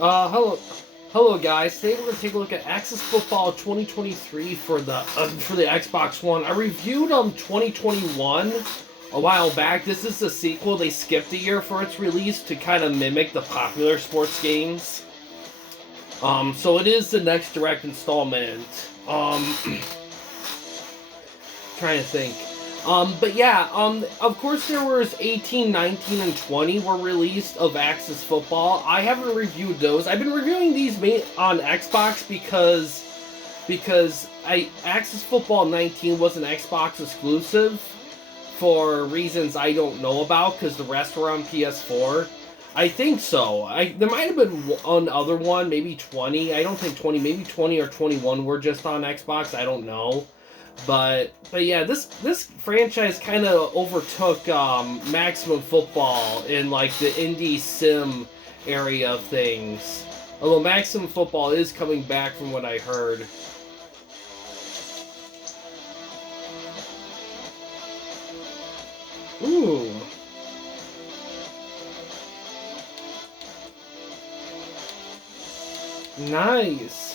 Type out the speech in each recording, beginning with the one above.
Hello guys. Today we're gonna take a look at Axis Football 2023 for the Xbox One. I reviewed 2021 a while back. This is the sequel. They skipped a year for its release to kind of mimic the popular sports games. So it is the next direct installment. Trying to think. But yeah, of course there was 18, 19, and 20 were released of Axis Football. I haven't reviewed those. I've been reviewing these on Xbox because Axis Football 19 was an Xbox exclusive for reasons I don't know about because the rest were on PS4. I think so. There might have been one other one, maybe 20. I don't think 20, maybe 20 or 21 were just on Xbox. I don't know. But yeah, this franchise kind of overtook Maximum Football in like the indie sim area of things. Although Maximum Football is coming back from what I heard. Ooh. Nice.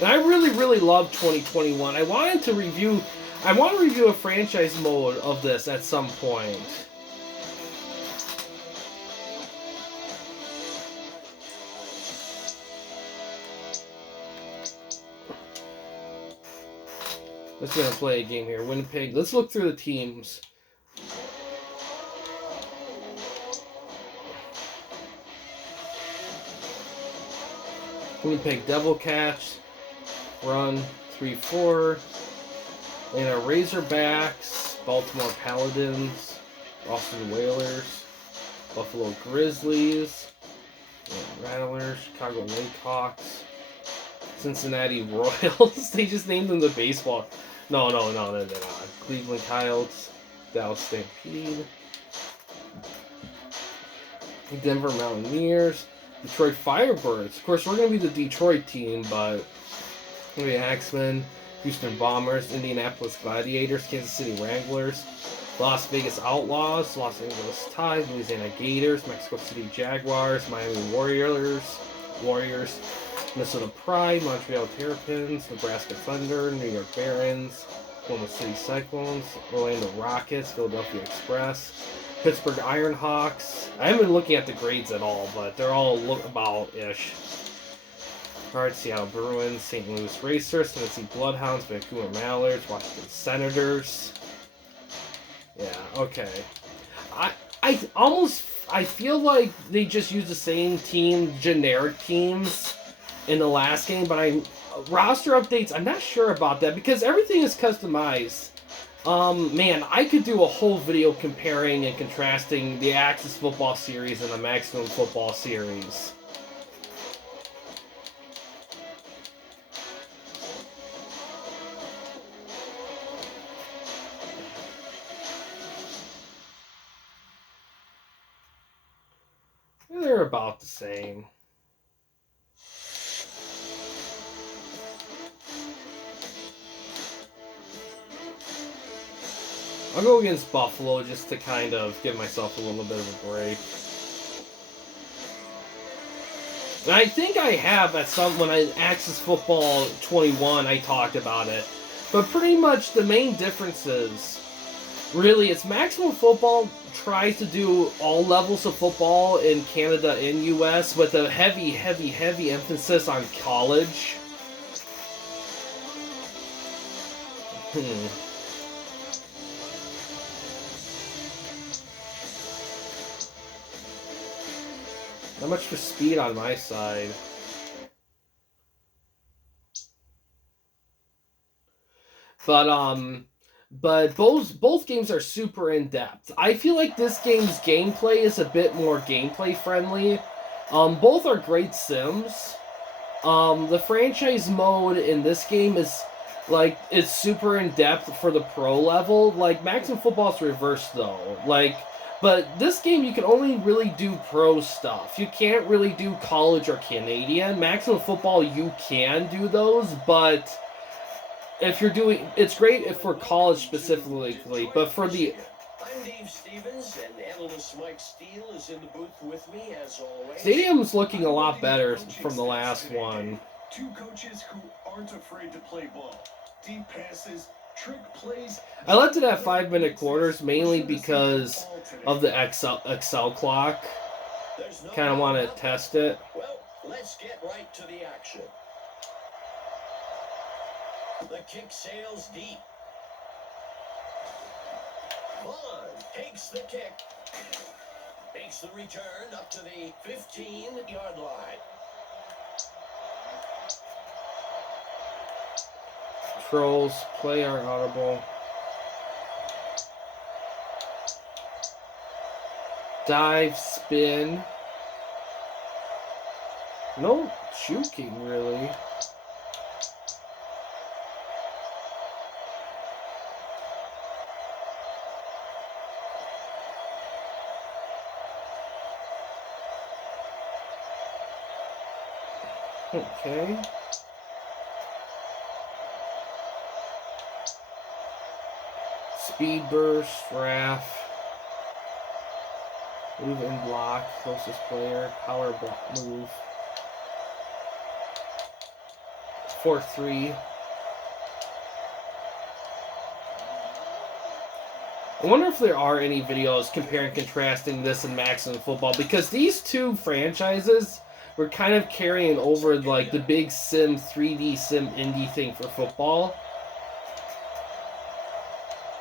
And I really love 2021. I want to review a franchise mode of this at some point. Let's gonna play a game here. Winnipeg. Let's look through the teams. Winnipeg Devil Cats. Run 3-4. Atlanta Razorbacks, Baltimore Paladins, Boston Whalers, Buffalo Grizzlies, Rattlers, Chicago Blackhawks, Cincinnati Royals. They just named them the baseball. No, they're not. Cleveland Coyotes, Dallas Stampede, Denver Mountaineers, Detroit Firebirds. Of course, we're going to be the Detroit team, but maybe Axemen, Houston Bombers, Indianapolis Gladiators, Kansas City Wranglers, Las Vegas Outlaws, Los Angeles Tide, Louisiana Gators, Mexico City Jaguars, Miami Warriors, Minnesota Pride, Montreal Terrapins, Nebraska Thunder, New York Barons, Oklahoma City Cyclones, Orlando Rockets, Philadelphia Express, Pittsburgh Ironhawks. I haven't been looking at the grades at all, but they're all about-ish. Alright, Seattle Bruins, St. Louis Racers, Tennessee Bloodhounds, Vancouver Mallards, Washington Senators. Yeah, okay. I feel like they just used the same generic teams in the last game, but roster updates, I'm not sure about that because everything is customized. Man, I could do a whole video comparing and contrasting the Axis Football series and the Maximum Football series. They're about the same. I'll go against Buffalo just to kind of give myself a little bit of a break. And I think I have when Axis Football 21, I talked about it. But pretty much the main differences, really, it's Maximum Football tries to do all levels of football in Canada and US with a heavy emphasis on college. Not much for speed on my side. But both games are super in-depth. I feel like this game's gameplay is a bit more gameplay friendly. Both are great sims. The franchise mode in this game is like it's super in-depth for the pro level. Like Maximum Football's reversed though. Like But this game, you can only really do pro stuff. You can't really do college or Canadian. Maximum Football, you can do those, but if you're doing, it's great if for college specifically, but for the... I'm Dave Stevens, and analyst Mike Steele is in the booth with me, as always. Stadium's looking a lot better from the last one. Two coaches who aren't afraid to play ball. Deep passes, trick plays. I left it at 5-minute quarters mainly because of the Excel clock. Kind of want to test it. Well, let's get right to the action. The kick sails deep. Vaughn takes the kick. Makes the return up to the 15-yard line. Trolls, play our audible. Dive, spin. No juking, really. Okay. Speed burst, Raff. Move and block, closest player. Power block move. 4-3. I wonder if there are any videos comparing and contrasting this and Maximum Football, because these two franchises were kind of carrying over like the big sim 3D sim indie thing for football.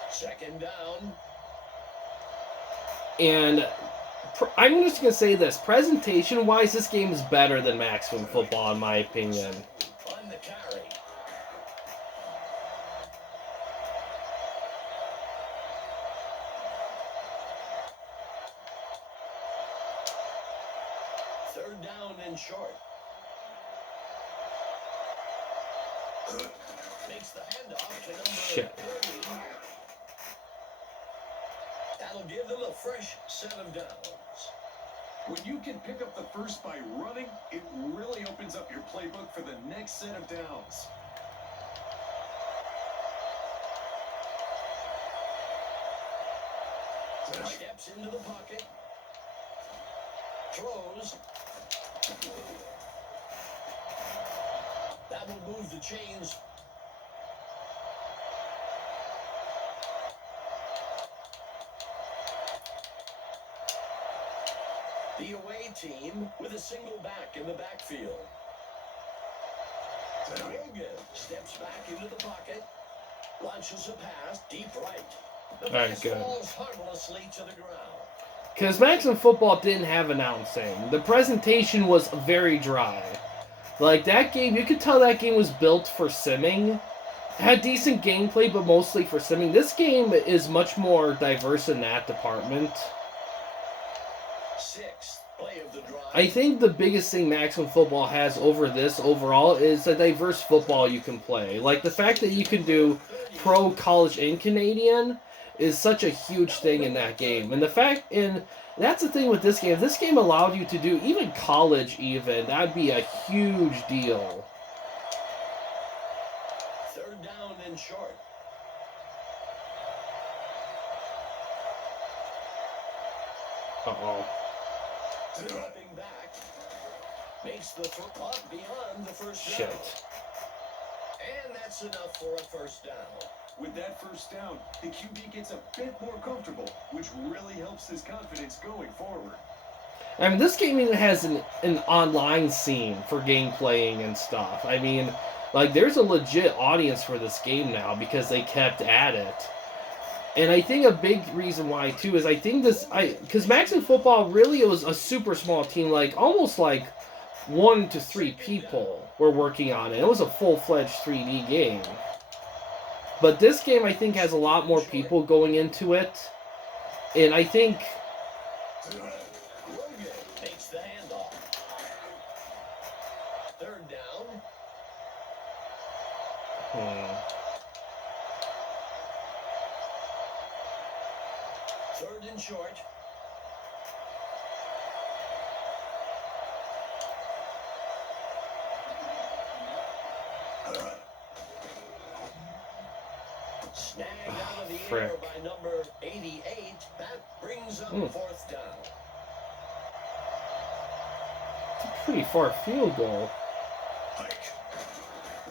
Second down. And I'm just going to say this, presentation-wise, this game is better than Maximum Football in my opinion. On the carry. Third down and short. Makes the handoff to number 30. That'll give them a fresh set of downs. When you can pick up the first by running, it really opens up your playbook for the next set of downs. Steps into the pocket. Throws. That will move the chains. The away team with a single back in the backfield. Rogan steps back into the pocket. Launches a pass deep right. The pass falls harmlessly to the ground. Because Maximum Football didn't have announcing. The presentation was very dry. Like, that game, you could tell that game was built for simming. It had decent gameplay, but mostly for simming. This game is much more diverse in that department. Sixth play of the drive. I think the biggest thing Maximum Football has over this overall is the diverse football you can play. Like, the fact that you can do pro, college, and Canadian is such a huge thing in that game. And the fact, and that's the thing with this game. If this game allowed you to do even college even, that'd be a huge deal. Third down and short. Uh-oh. Dropping back. Makes the throw up beyond the first down. Shit. And that's enough for a first down. With that first down, the QB gets a bit more comfortable, which really helps his confidence going forward. I mean, this game even has an online scene for game playing and stuff. I mean, like, there's a legit audience for this game now because they kept at it. And I think a big reason why, too, is I think this... Because Maximum Football, really, it was a super small team. Like, almost like 1 to 3 people were working on it. It was a full-fledged 3D game. But this game, I think, has a lot more people going into it. And I think... Rogan takes the handoff. Third down. Third and short. Snagged out of the air Frick. by number 88. That brings up fourth down. It's a pretty far field goal.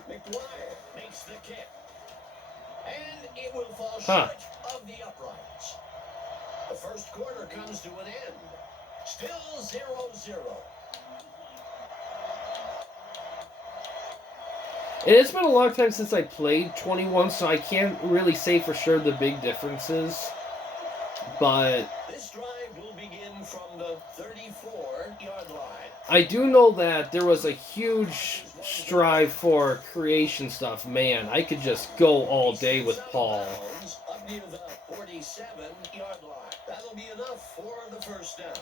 McGuire makes the kick. And it will fall short of the uprights. The first quarter comes to an end. Still 0-0. It's been a long time since I played 21, so I can't really say for sure the big differences. But this drive will begin from the 34-yard line. I do know that there was a huge strive for creation stuff. Man, I could just go all day with Paul. Up near the 47-yard line. That'll be enough for the first down.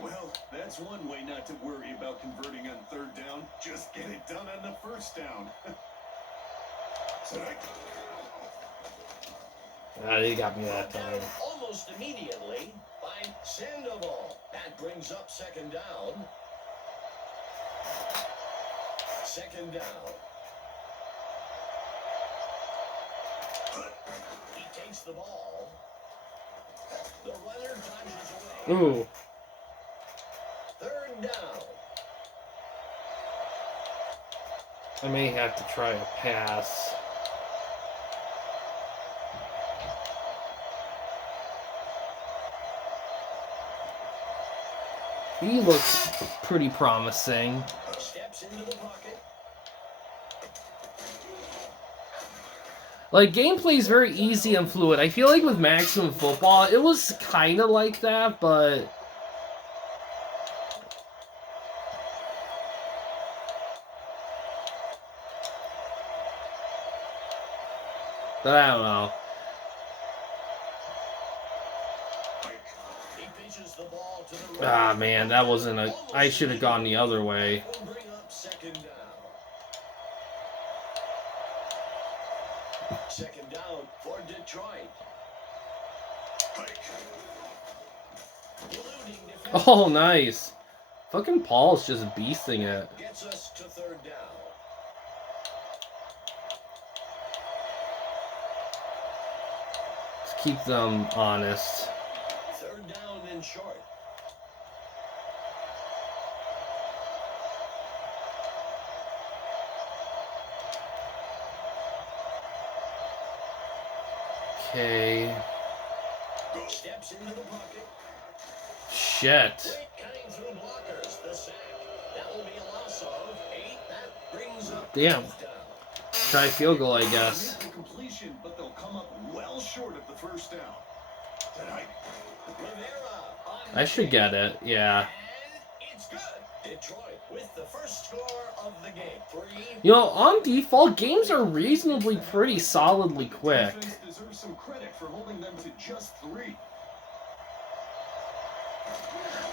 Well, that's one way not to worry about converting on third down. Just get it done on the first down. They got me that time. Almost immediately by Sandoval. That brings up second down. Second down. He takes the ball. The runner dodges away. Ooh. Third down. I may have to try a pass. He looks pretty promising. Steps into the pocket. Like, gameplay is very easy and fluid. I feel like with Maximum Football, it was kind of like that, but... I don't know. Ah, man, that wasn't a... I should have gone the other way. Second down for Detroit. Oh, nice. Fucking Paul's just beasting it. Gets us to third down. Let's keep them honest. Third down and short. Okay. Steps into the pocket. Shit. Cutting through blockers. The sack. That will be a loss of 8. That brings up damn. Try field goal, I guess. Completion, but they'll come up well short of the first down. I should get it, yeah. And it's good. Detroit with the first score of the game. 3. You know, on default, games are reasonably pretty solidly quick. Defense deserves some credit for holding them to just 3.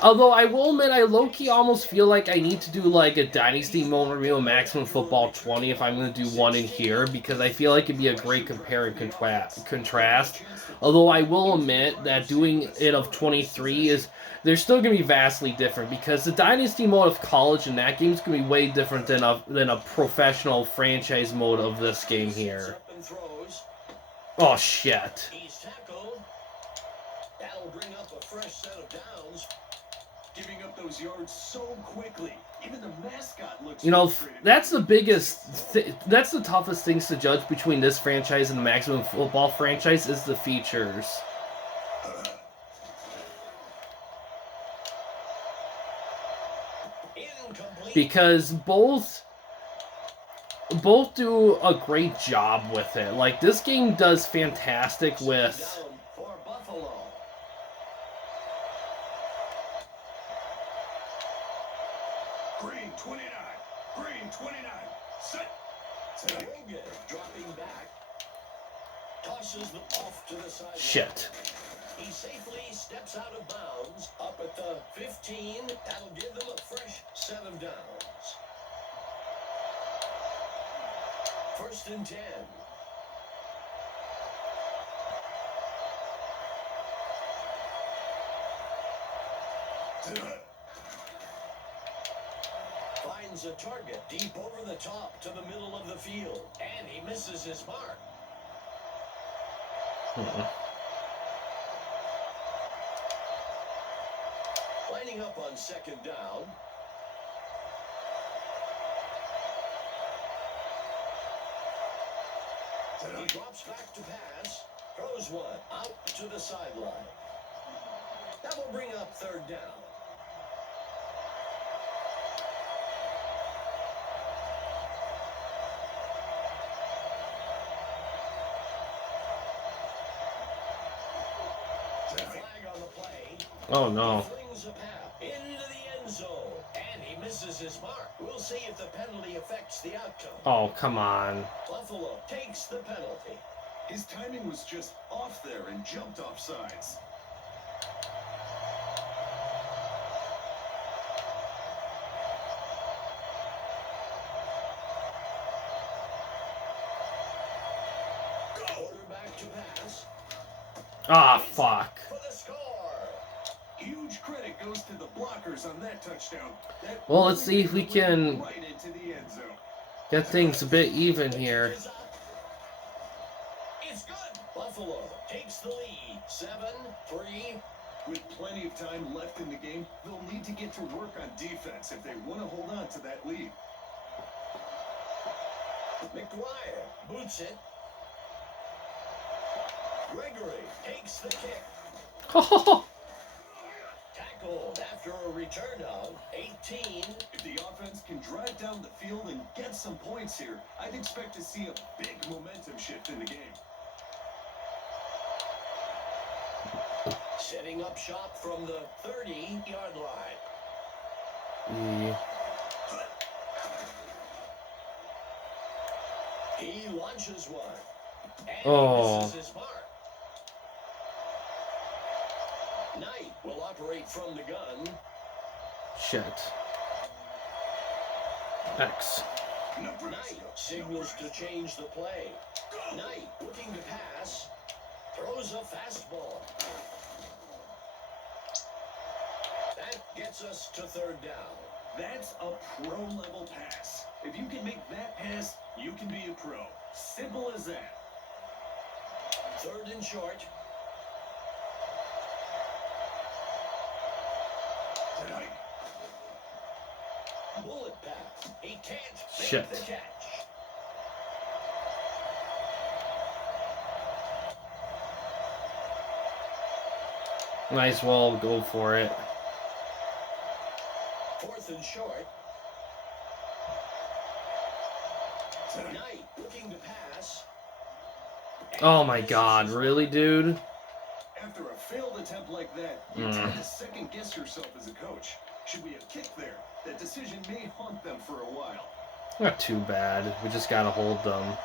Although I will admit, I low-key almost feel like I need to do like a Dynasty mode review of Maximum Football 20 if I'm going to do one in here, because I feel like it'd be a great compare and contrast. Although I will admit that doing it of 23 is, they're still going to be vastly different, because the Dynasty mode of college in that game is going to be way different than a professional franchise mode of this game here. Oh, shit. He's tackled. That'll bring up a fresh set of downs. Giving up those yards so quickly. Even the mascot looks... You know, that's the biggest... that's the toughest things to judge between this franchise and the Maximum Football franchise is the features. Because both do a great job with it. Like, this game does fantastic with... Green 29. Green 29. Set. Dropping back. Tosses them off to the side. Shit. He safely steps out of bounds up at the 15. That'll give them a fresh set of downs. First and 10. Finds a target deep over the top to the middle of the field. And he misses his mark. Lining up on second down. He drops back to pass. Throws one out to the sideline. That will bring up third down. Flag on the play. Oh no. He flings a pass into the end zone, and he misses his mark. We'll see if the penalty affects the outcome. Oh, come on. Buffalo takes the penalty. His timing was just off there and jumped off sides. Quarterback to pass. Ah, fuck. For the score. Huge credit goes to the blockers on that touchdown. That Well, let's see if we can right into the end zone. get things a bit even here. It's good. Buffalo takes the lead. 7-3. With plenty of time left in the game, they'll need to get to work on defense if they want to hold on to that lead. McGuire boots it. Gregory takes the kick. Tackled after a return of 18. If the offense can drive down the field and get some points here, I'd expect to see a big momentum shift in the game. Setting up shop from the 30-yard line. He launches one. And he misses his mark. Knight will operate from the gun. Shit. X. Knight signals to change the play. Knight looking to pass. Throws a fastball. That gets us to third down. That's a pro-level pass. If you can make that pass, you can be a pro. Simple as that. Third and short. Bullet pass. He can't make the catch. Might as well go for it. Fourth and short. Knight looking to pass. Oh my god, really, dude? After a failed attempt like that, you tend to second guess yourself as a coach. Should we have kicked there? That decision may haunt them for a while. Not too bad. We just gotta hold them.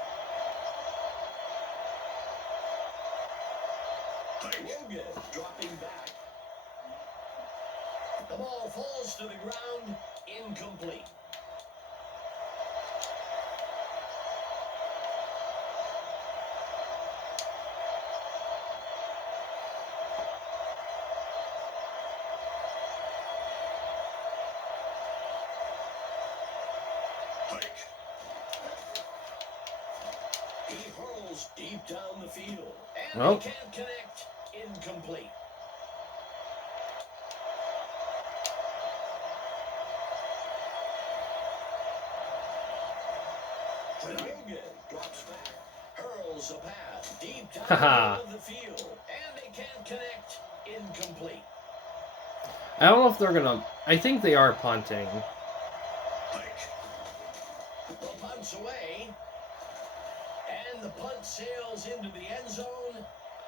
Logan dropping back. The ball falls to the ground. Incomplete. He hurls deep down the field. And Nope. he can't connect. Incomplete. Logan drops back. Hurls a pass deep down the middle of the field. And they can't connect. Incomplete. I don't know if they're gonna... I think they are punting. The punt's away. And the punt sails into the end zone.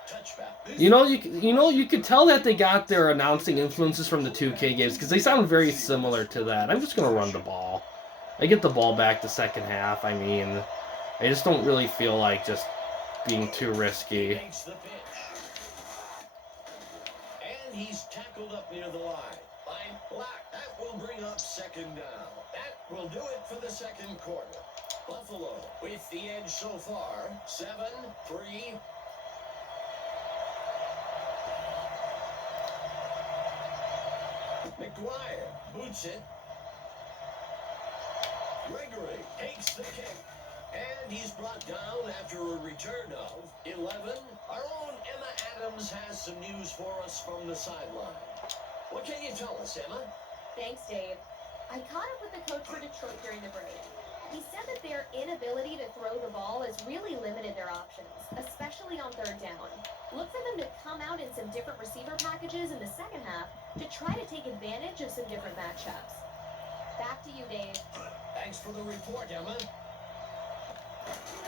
Touchback. You know, you could tell that they got their announcing influences from the 2K games because they sound very similar to that. I'm just gonna run the ball. I get the ball back the second half. I mean, I just don't really feel like just being too risky. Makes the pitch. And he's tackled up near the line. By Black. That will bring up second down. That will do it for the second quarter. Buffalo with the edge so far. 7-3. McGuire boots it. Gregory takes the kick. And he's brought down after a return of 11. Our own Emma Adams has some news for us from the sideline. What can you tell us, Emma? Thanks, Dave. I caught up with the coach for Detroit during the break. He said that their inability to throw the ball has really limited their options, especially on third down. Look for them to come out in some different receiver packages in the second half to try to take advantage of some different matchups. Back to you, Dave. Thanks for the report, Emma.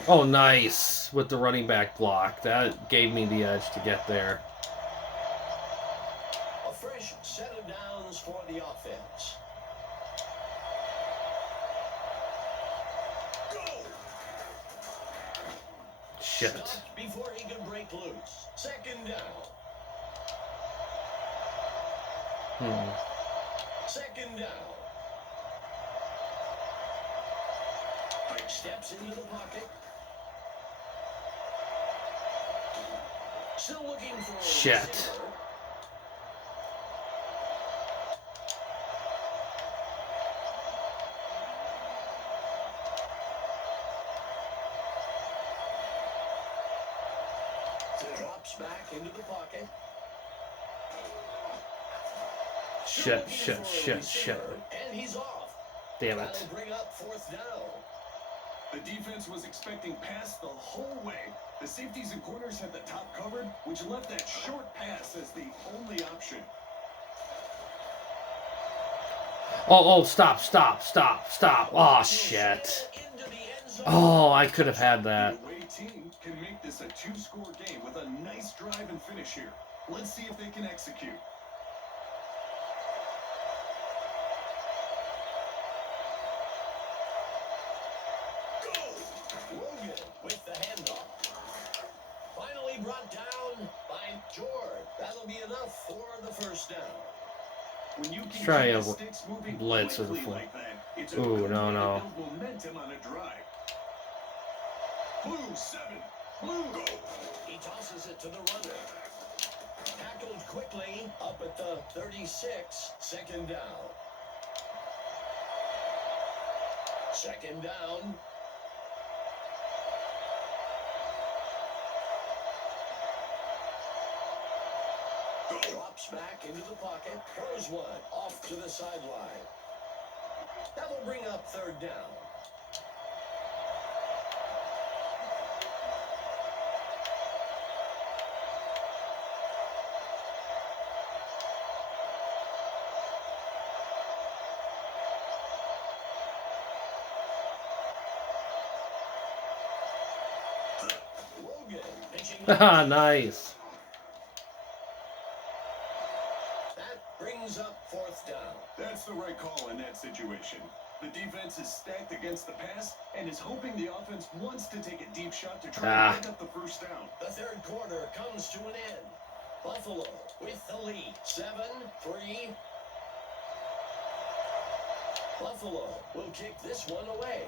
Oh, nice. With the running back block. That gave me the edge to get there. A fresh set of downs for the offense. Go! Shit. Stopped before he could break loose. Second down. Second down. Steps into the pocket. Still looking for a Shit. receiver. Drops back into the pocket. Shit. And he's off. Damn it. That'll bring up fourth down. The defense was expecting pass the whole way. The safeties and corners had the top covered, which left that short pass as the only option. Oh, stop. Oh, shit. Oh, I could have had that. The away team can make this a 2-score game with a nice drive and finish here. Let's see if they can execute. With the handoff. Finally brought down by George. That'll be enough for the first down. When you Let's try a sticks moving blitz as a quickly full. like that, it's a Ooh, good no. way to build momentum on a drive. Blue 7. Blue go. He tosses it to the runner. Tackled quickly up at the 36. Second down. Second down. Drops back into the pocket. Throws one off to the sideline. That will bring up third down. Logan pitching. Haha, nice. Brings up fourth down. That's the right call in that situation. The defense is stacked against the pass and is hoping the offense wants to take a deep shot to try and pick up the first down. The third quarter comes to an end. Buffalo with the lead. 7-3. Buffalo will kick this one away.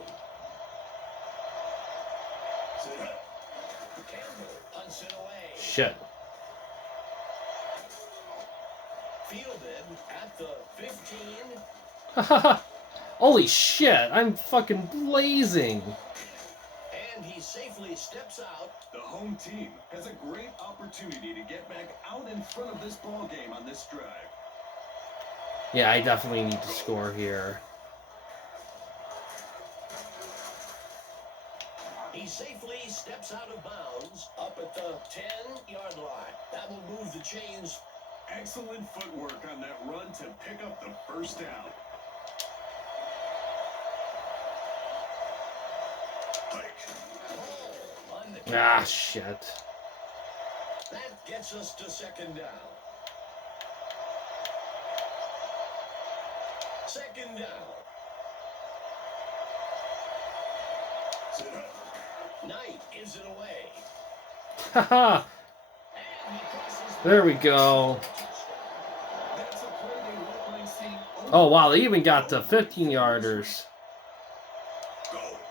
Campbell punts it away. Shit. Fielded at the 15. Holy shit, I'm fucking blazing. And he safely steps out. The home team has a great opportunity to get back out in front of this ball game on this drive. Yeah, I definitely need to score here. He safely steps out of bounds up at the 10-yard line. That will move the chains. Excellent footwork on that run to pick up the first down. Ah, shit. That gets us to second down. Second down. Knight gives it away. Haha. There we go. Oh, wow, they even got the 15-yarders.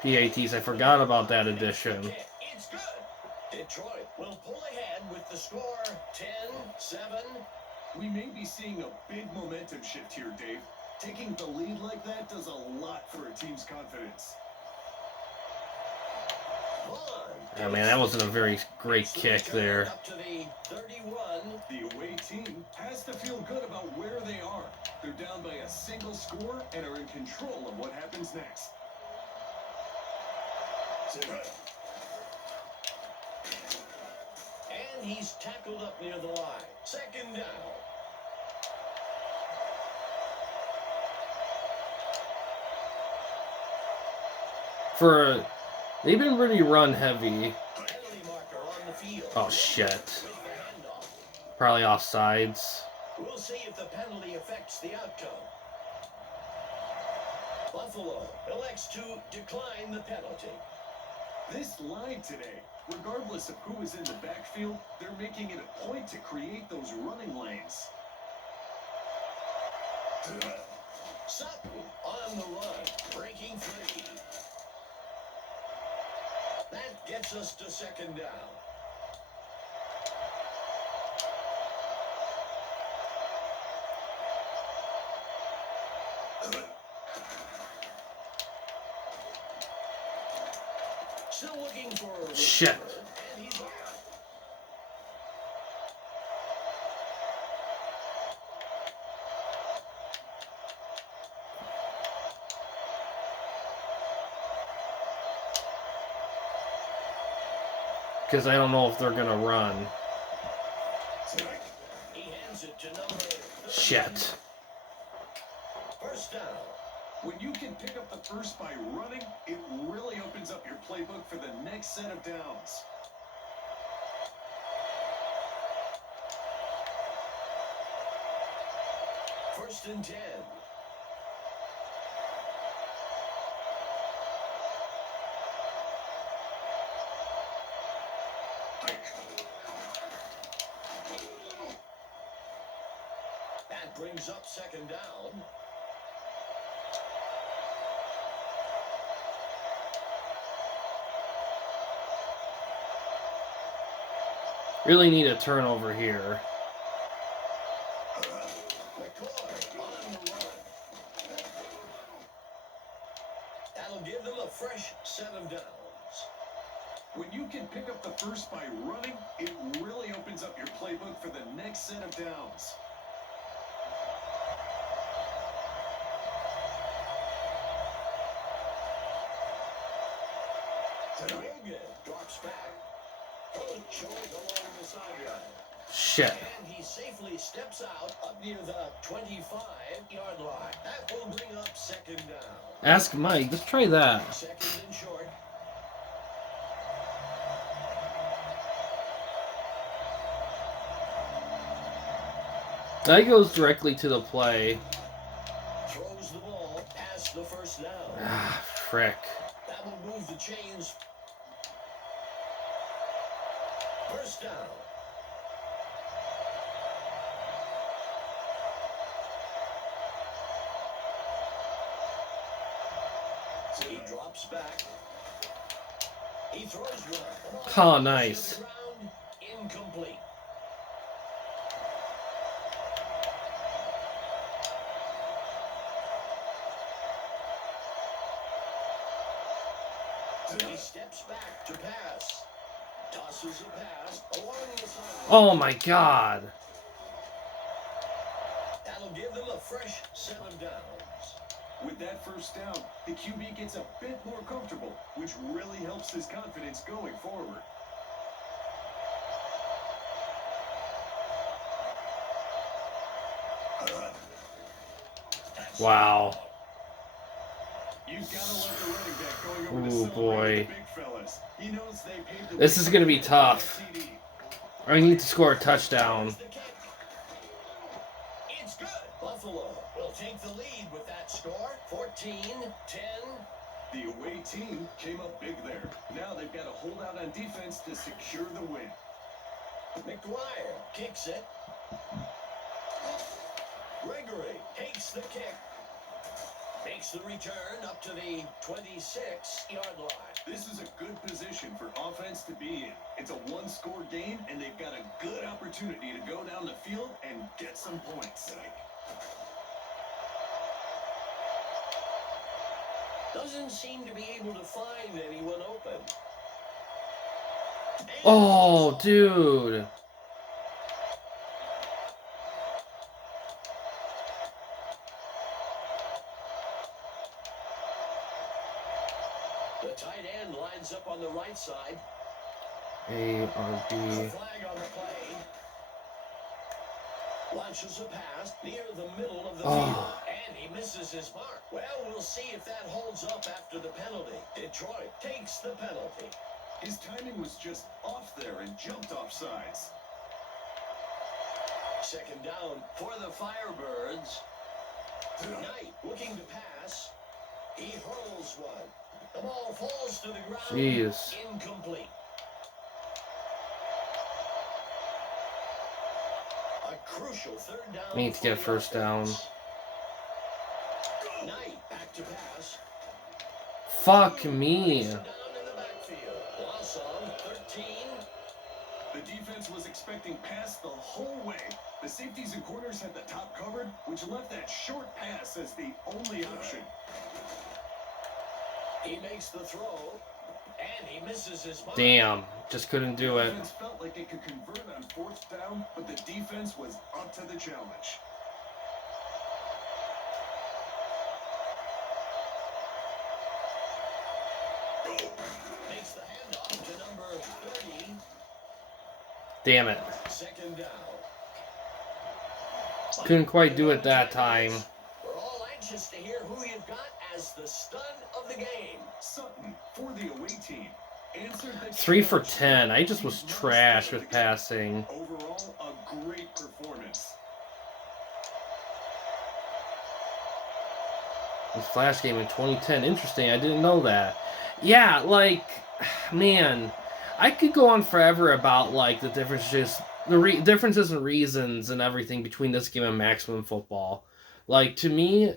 PATs, I forgot about that addition. It's good. Detroit will pull ahead with the score 10-7. We may be seeing a big momentum shift here, Dave. Taking the lead like that does a lot for a team's confidence. Oh man, that wasn't a very great kick there. Up to the 31. The away team has to feel good about where they are. They're down by a single score and are in control of what happens next. And he's tackled up near the line. Second down. They've been really run heavy. Penalty marker on the field. Oh shit. With the handoff. Probably offsides. We'll see if the penalty affects the outcome. Buffalo elects to decline the penalty. This line today, regardless of who is in the backfield, they're making it a point to create those running lanes. Sutton on the run, breaking free. That gets us to second down. Still looking for a Shit. receiver, and he's off. Because I don't know if they're gonna run. He hands it to number 30. Shit. First down. When you can pick up the first by running, it really opens up your playbook for the next set of downs. First and 10. That brings up second down. Really need a turnover here. McCoy on the run. That'll give them a fresh set of downs. When you can pick up the first by running, it really opens up your playbook for the next set of downs. Logan drops back. Coach along the sideline. Shit. And he safely steps out up near the 25-yard line. That will bring up second down. Ask Mike. Let's try that. Second and short. That goes directly to the play. Throws the ball past the first down. Ah, frick. That will move the chains. First down. He drops back. He throws one. Oh, nice. To the ground, incomplete. He steps back to pass. Tosses a pass along the sideline. Oh my god. That'll give them a fresh set of downs. With that first down, the QB gets a bit more comfortable, which really helps his confidence going forward. Wow. You've got to let the running back going over to Ooh, celebrate boy. the big fellas. He knows they paved the This way is for gonna be the tough. TD. I need to score a touchdown. Here's the kick. It's good. Buffalo will take the lead with that score. 14-10. The away team came up big there. Now they've got to hold out on defense to secure the win. McGuire kicks it. Gregory takes the kick. Makes the return up to the 26-yard line. This is a good position for offense to be in. It's a one-score game, and they've got a good opportunity to go down the field and get some points. Doesn't seem to be able to find anyone open. Oh, dude. The tight end lines up on the right side. A-R-B. The flag on the play. Launches a pass near the middle of the field. And he misses his mark. Well, we'll see if that holds up after the penalty. Detroit takes the penalty. His timing was just off there and jumped off sides. Second down for the Firebirds. Knight looking to pass. He hurls one. The ball falls to the ground. Jeez. Incomplete. A crucial third down. We need to get for the first down. offense. Knight back to pass. Fuck me. Down in the backfield. Loss on 13. The defense was expecting pass the whole way. The safeties and corners had the top covered, which left that short pass as the only option. He makes the throw, and he misses his mark. Damn. Just couldn't do The it. offense felt like it could convert on fourth down, but the defense was up to the challenge. Makes the handoff to number 30. Damn it. Second down. Couldn't quite do it that time. We're all anxious to hear who you've got as the stun of the game. Sutton for the away team. Answered the 3 for challenge. 10. I just was trash with passing. Overall, a great performance. This Flash game in 2010. Interesting. I didn't know that. Yeah, like, man, I could go on forever about like the differences, differences and reasons and everything between this game and Maximum Football. Like, to me,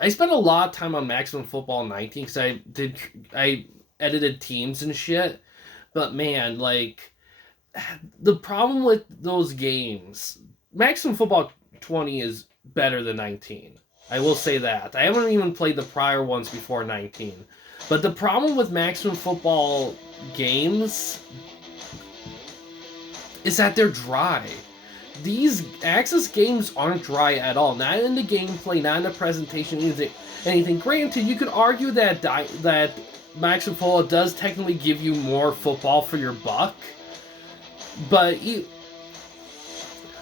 I spent a lot of time on Maximum Football 19 because I edited teams and shit. But man, like, the problem with those games, Maximum Football 20 is better than 19. I will say that. I haven't even played the prior ones before 19. But the problem with Maximum Football games is that they're dry. These Axis games aren't dry at all. Not in the gameplay, not in the presentation, anything. Granted, you could argue that that Maximum Football does technically give you more football for your buck. But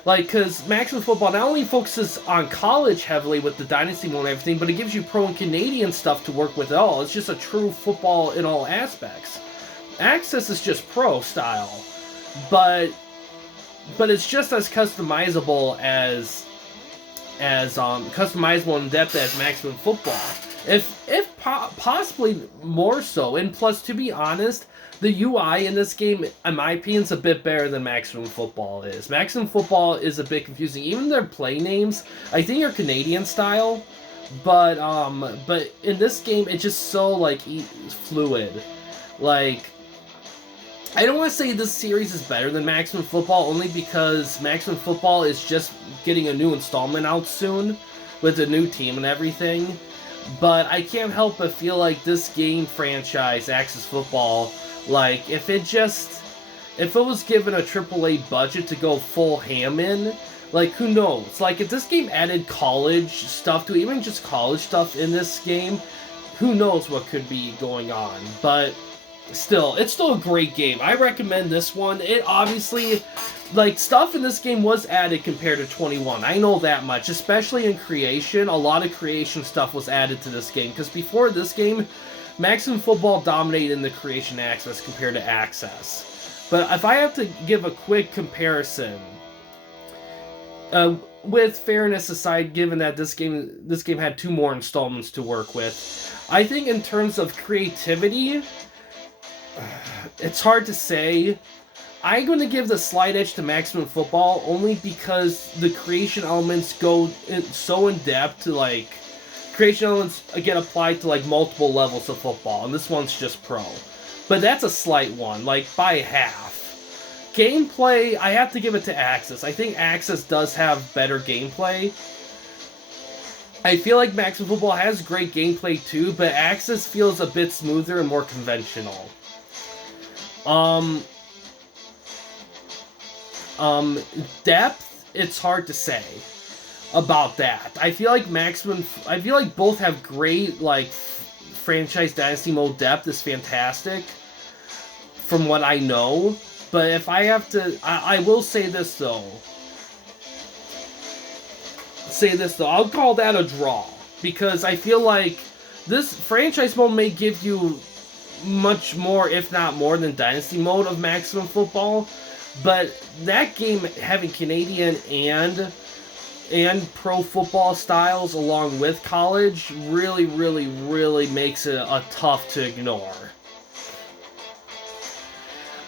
because Maximum Football not only focuses on college heavily with the Dynasty mode and everything, but it gives you pro and Canadian stuff to work with at all. It's just a true football in all aspects. Access is just pro style, but it's just as customizable as customizable in depth as Maximum Football. If possibly more so. And plus, to be honest, the UI in this game, in my opinion, is a bit better than Maximum Football is. Maximum Football is a bit confusing. Even their play names, I think, are Canadian style, but in this game, it's just so like fluid. Like, I don't want to say this series is better than Maximum Football, only because Maximum Football is just getting a new installment out soon with a new team and everything. But I can't help but feel like this game franchise, Axis Football, like, if it was given a AAA budget to go full ham in, like, who knows? Like, if this game added college stuff to it, even just college stuff in this game, who knows what could be going on. But still, it's still a great game. I recommend this one. It obviously, like, stuff in this game was added compared to 21. I know that much, especially in creation. A lot of creation stuff was added to this game, because before this game, Maximum Football dominated in the creation aspects compared to Access. But if I have to give a quick comparison, with fairness aside, given that this game had 2 more installments to work with, I think in terms of creativity, it's hard to say. I'm going to give the slight edge to Maximum Football only because the creation elements go so in depth to, like, creation elements get applied to, like, multiple levels of football, and this one's just pro. But that's a slight one, like, by half. Gameplay, I have to give it to Axis. I think Axis does have better gameplay. I feel like Maximum Football has great gameplay too, but Axis feels a bit smoother and more conventional. Depth, it's hard to say about that. I feel like both have great, like, franchise dynasty mode depth is fantastic from what I know. But if I have to, I will say this though. I'll call that a draw. Because I feel like this franchise mode may give you much more, if not more, than Dynasty mode of Maximum Football. But that game having Canadian and pro football styles along with college really, really, really makes it a tough to ignore.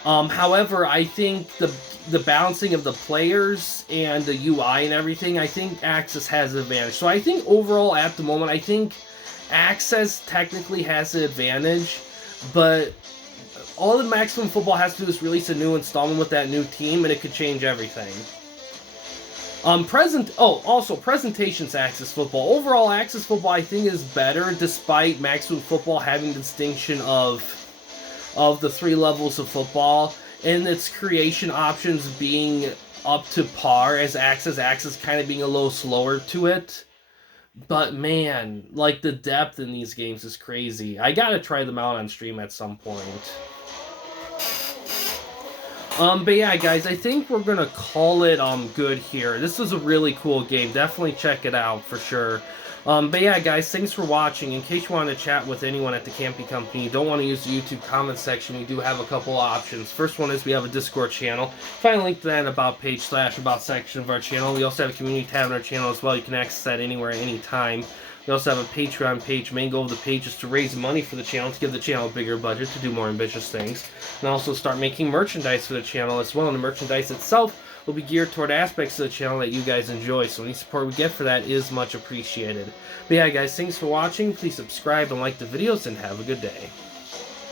However, I think the balancing of the players and the UI and everything, I think Access has an advantage. So I think overall at the moment, I think Access technically has the advantage, but all the Maximum Football has to do is release a new installment with that new team, and it could change everything. Presentations Access Football. Overall, Access Football I think is better, despite Maximum Football having the distinction of the 3 levels of football, and its creation options being up to par as Access kind of being a little slower to it. But man, like, the depth in these games is crazy. I gotta try them out on stream at some point. But yeah, guys, I think we're gonna call it good here. This was a really cool game. Definitely check it out for sure. But yeah, guys, thanks for watching. In case you want to chat with anyone at the Camping Company, you don't want to use the YouTube comment section, we do have a couple options. First one is we have a Discord channel. Find a link to that in About page / About section of our channel. We also have a community tab on our channel as well. You can access that anywhere, anytime. We also have a Patreon page. Main goal of the page is to raise money for the channel, to give the channel a bigger budget, to do more ambitious things, and also start making merchandise for the channel as well. And the merchandise itself will be geared toward aspects of the channel that you guys enjoy, so any support we get for that is much appreciated. But yeah, guys, thanks for watching. Please subscribe and like the videos, and have a good day.